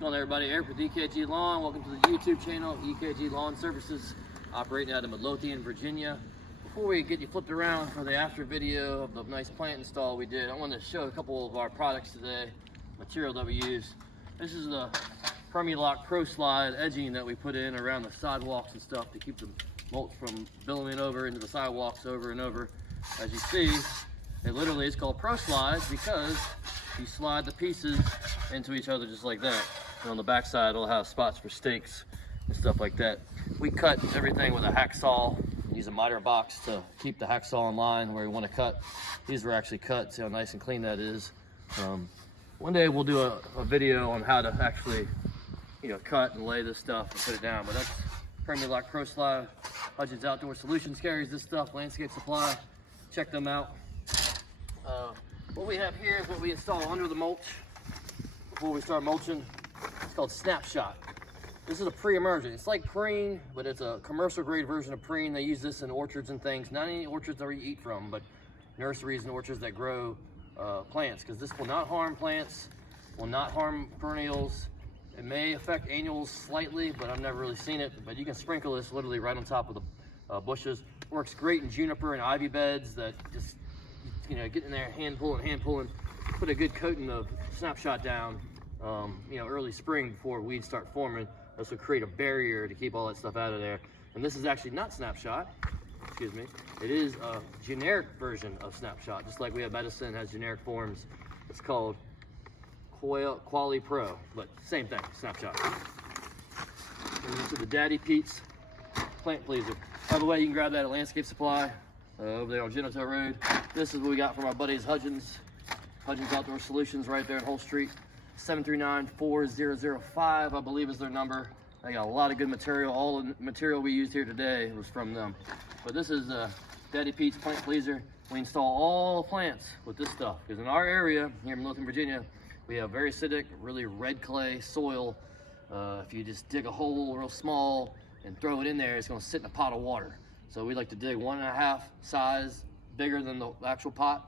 going on, everybody? Eric with EKG Lawn. Welcome to the YouTube channel, EKG Lawn Services, operating out of Midlothian, Virginia. Before we get you flipped around for the after video of the nice plant install we did, I want to show a couple of our products today, material that we use. This is the Permalock Pro Slide edging that we put in around the sidewalks and stuff to keep the mulch from billowing over into the sidewalks over and over. As you see, it literally is called Pro Slide because you slide the pieces into each other just like that. And on the back side, it'll have spots for stakes and stuff like that. We cut everything with a hacksaw. Use a miter box to keep the hacksaw in line where we want to cut. These were actually cut. See how nice and clean that is. One day we'll do a video on how to actually, cut and lay this stuff and put it down. But that's Permalock Pro Slide. Hudgens Outdoor Solutions carries this stuff. Landscape Supply. Check them out. What we have here is what we install under the mulch before we start mulching. It's called Snapshot. This is a pre-emergent. It's like preen, but it's a commercial grade version of preen. They use this in orchards and things. Not any orchards that we eat from, but nurseries and orchards that grow plants, because this will not harm plants, will not harm perennials. It may affect annuals slightly, but I've never really seen it. But you can sprinkle this literally right on top of the bushes. Works great in juniper and ivy beds that just, get in there, hand pulling. Put a good coating of Snapshot down, early spring before weeds start forming. This will create a barrier to keep all that stuff out of there. And this is actually not Snapshot, excuse me. It is a generic version of Snapshot, just like we have medicine has generic forms. It's called Quali Pro, but same thing, Snapshot. And this is the Daddy Pete's Plant Pleaser. By the way, you can grab that at Landscape Supply over there on Genito Road. This is what we got from our buddies Hudgens Outdoor Solutions right there in Hull Street. 739-4005, I believe is their number. They got a lot of good material. All the material we used here today was from them. But this is Daddy Pete's Plant Pleaser. We install all plants with this stuff because in our area here in Midlothian, Virginia, we have very acidic, really red clay soil. If you just dig a hole real small and throw it in there, it's going to sit in a pot of water. So we like to dig 1.5 size bigger than the actual pot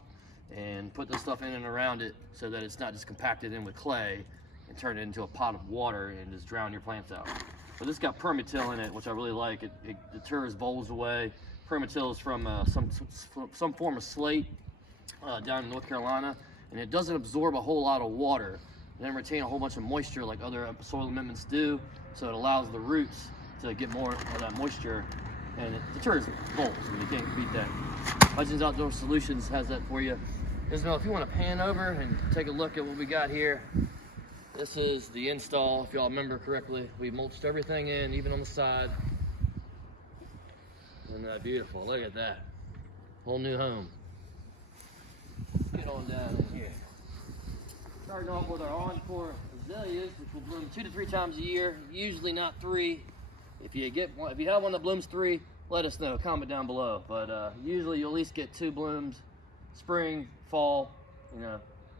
and put this stuff in and around it so that it's not just compacted in with clay and turn it into a pot of water and just drown your plants out. But this got Permatil in it, which I really like. It deters voles away. Permatil is from some form of slate down in North Carolina, and it doesn't absorb a whole lot of water and then retain a whole bunch of moisture like other soil amendments do, so it allows the roots to get more of that moisture, and it deters voles. You can't beat that. Hudgens Outdoor Solutions has that for you. Ismail, if you want to pan over and take a look at what we got here, this is the install. If y'all remember correctly, we mulched everything in, even on the side. Isn't that beautiful? Look at that. Whole new home. Let's get on down in here. Starting off with our Encore Azaleas, which will bloom 2 to 3 times a year, usually not 3. If you have one that blooms 3, let us know, comment down below. But usually you'll at least get 2 blooms, spring, fall,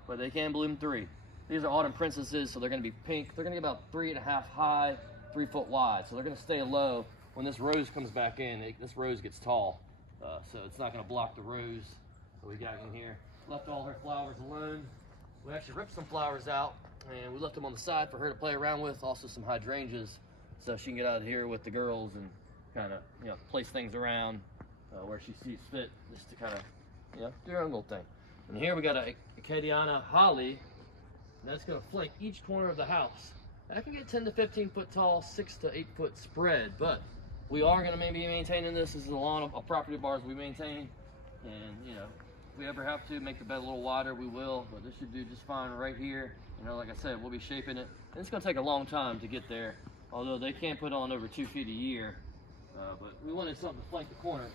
but they can bloom 3. These are autumn princesses, so they're gonna be pink. They're gonna get about 3.5 high, 3 foot wide. So they're gonna stay low. When this rose comes back in, this rose gets tall. So it's not gonna block the rose that we got in here. Left all her flowers alone. We actually ripped some flowers out and we left them on the side for her to play around with. Also some hydrangeas, so she can get out of here with the girls and kind of, place things around where she sees fit, just to kind of, do her own little thing. And here we got a Acadiana Holly. That's going to flank each corner of the house. That can get 10 to 15 foot tall, 6 to 8 foot spread, but we are going to maybe be maintaining this. This is a lawn of property of ours we maintain, and if we ever have to make the bed a little wider, we will, but this should do just fine right here. Like I said, we'll be shaping it. And it's going to take a long time to get there, although they can put on over 2 feet a year, but we wanted something to flank the corners.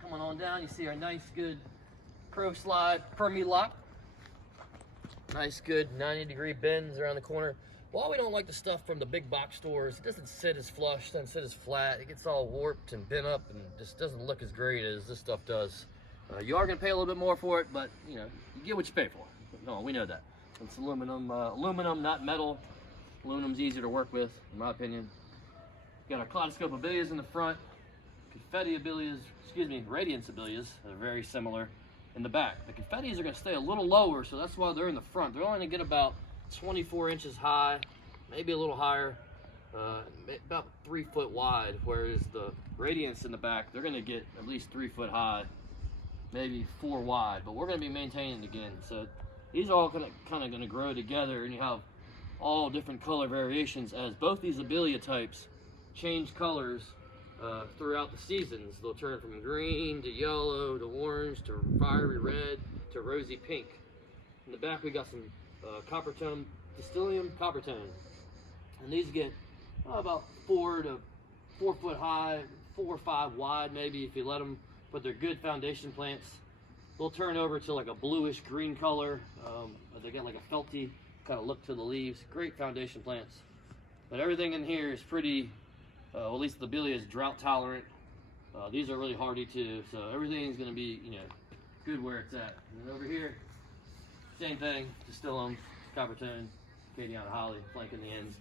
Coming on down, you see our nice, good Pro Slide Permalock. Nice, good 90-degree bends around the corner. While we don't like the stuff from the big box stores, it doesn't sit as flush, doesn't sit as flat. It gets all warped and bent up and just doesn't look as great as this stuff does. You are going to pay a little bit more for it, but you get what you pay for. No, we know that. It's aluminum, not metal. Aluminum's easier to work with, in my opinion. Got our kaleidoscope abelias in the front. Confetti abelias, radiance abelias are very similar in the back. The confettis are going to stay a little lower, so that's why they're in the front. They're only going to get about 24 inches high maybe a little higher, about 3 foot wide, whereas the radiants in the back, they're gonna get at least 3 foot high, maybe 4 wide, but we're gonna be maintaining it again. So these are all kind of gonna grow together, and you have all different color variations as both these abelia types change colors throughout the seasons. They'll turn from green to yellow to orange to fiery red to rosy pink. In the back we got some copper tone, Distillium copper tone, and these get about 4 foot high, 4 or 5 wide maybe if you let them, but they're good foundation plants. They'll turn over to like a bluish green color. They got like a felty kind of look to the leaves. Great foundation plants. But everything in here is pretty, well, at least the abelia is drought tolerant. These are really hardy too, so everything is going to be, good where it's at. And then over here, same thing, Distillium, copper tone, Acadiana Holly, flanking the ends.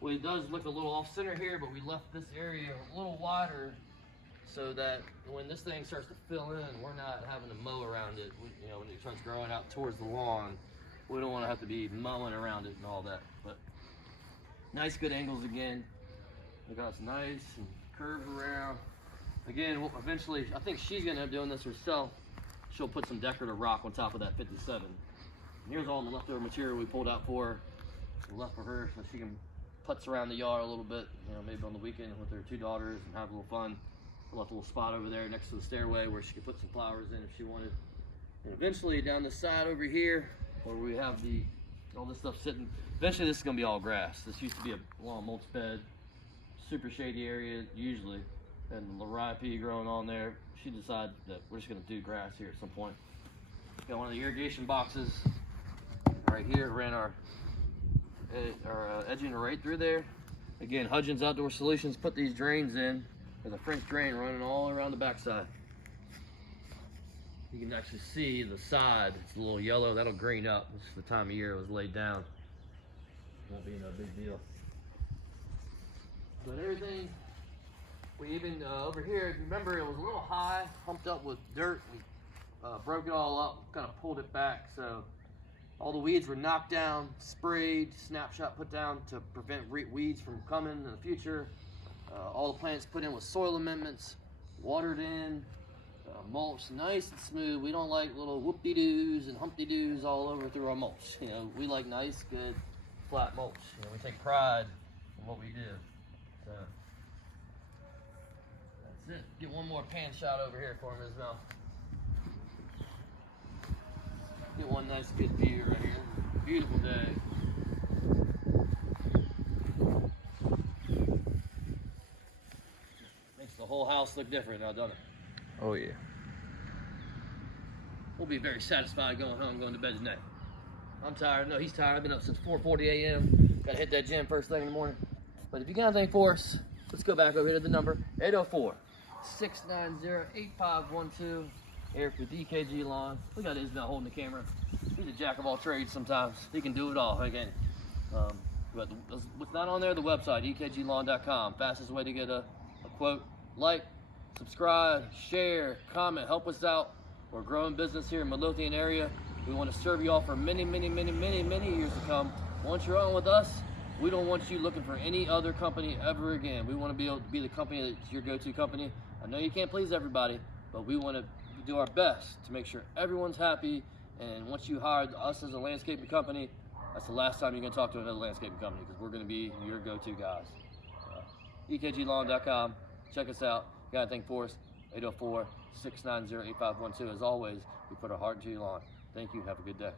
Well, it does look a little off center here, but we left this area a little wider so that when this thing starts to fill in, we're not having to mow around it. When it starts growing out towards the lawn, we don't want to have to be mowing around it and all that. But nice, good angles again. They got us nice and curved around. Again, eventually, I think she's gonna end up doing this herself. She'll put some decorative rock on top of that 57. And here's all the leftover material we pulled out for her. We left for her so she can putz around the yard a little bit, maybe on the weekend with her 2 daughters and have a little fun. We left a little spot over there next to the stairway where she could put some flowers in if she wanted. And eventually down the side over here, where we have all this stuff sitting, eventually this is gonna be all grass. This used to be a long mulch bed, super shady area usually, and the liriope growing on there. She decided that we're just gonna do grass here at some point. Got one of the irrigation boxes right here, ran our edging right through there. Again, Hudgens Outdoor Solutions put these drains in. There's a French drain running all around the backside. You can actually see the side. It's a little yellow. That'll green up. This is the time of year it was laid down. Won't be no big deal. But everything, we even over here, remember it was a little high, humped up with dirt. We broke it all up, kind of pulled it back. So all the weeds were knocked down, sprayed, snapshot put down to prevent weeds from coming in the future. All the plants put in with soil amendments, watered in, mulch nice and smooth. We don't like little whoop-de-doos and humpty-doos all over through our mulch. We like nice, good, flat mulch. We take pride in what we do. So that's it. Get one more pan shot over here for me, Isabel. Get one nice good view right here. Beautiful day. Makes the whole house look different now, doesn't it? Oh yeah. We'll be very satisfied going home, going to bed tonight. I'm tired. No, he's tired. I've been up since 4:40 a.m. Got to hit that gym first thing in the morning. But if you got anything for us, let's go back over here to the number 804-690-8512. Eric with EKG Lawn. Look at Isabel holding the camera. He's a jack of all trades sometimes. He can do it all again. But what's not on there, the website, ekglawn.com. Fastest way to get a quote. Like, subscribe, share, comment, help us out. We're a growing business here in Midlothian area. We want to serve you all for many, many, many, many, many years to come. Once you're on with us, we don't want you looking for any other company ever again. We want to be able to be the company that's your go-to company. I know you can't please everybody, but we want to do our best to make sure everyone's happy. And once you hire us as a landscaping company, that's the last time you're going to talk to another landscaping company, because we're going to be your go-to guys. ekglawn.com. Check us out. Got anything for us? 804-690-8512. As always, we put our heart into your lawn. Thank you. Have a good day.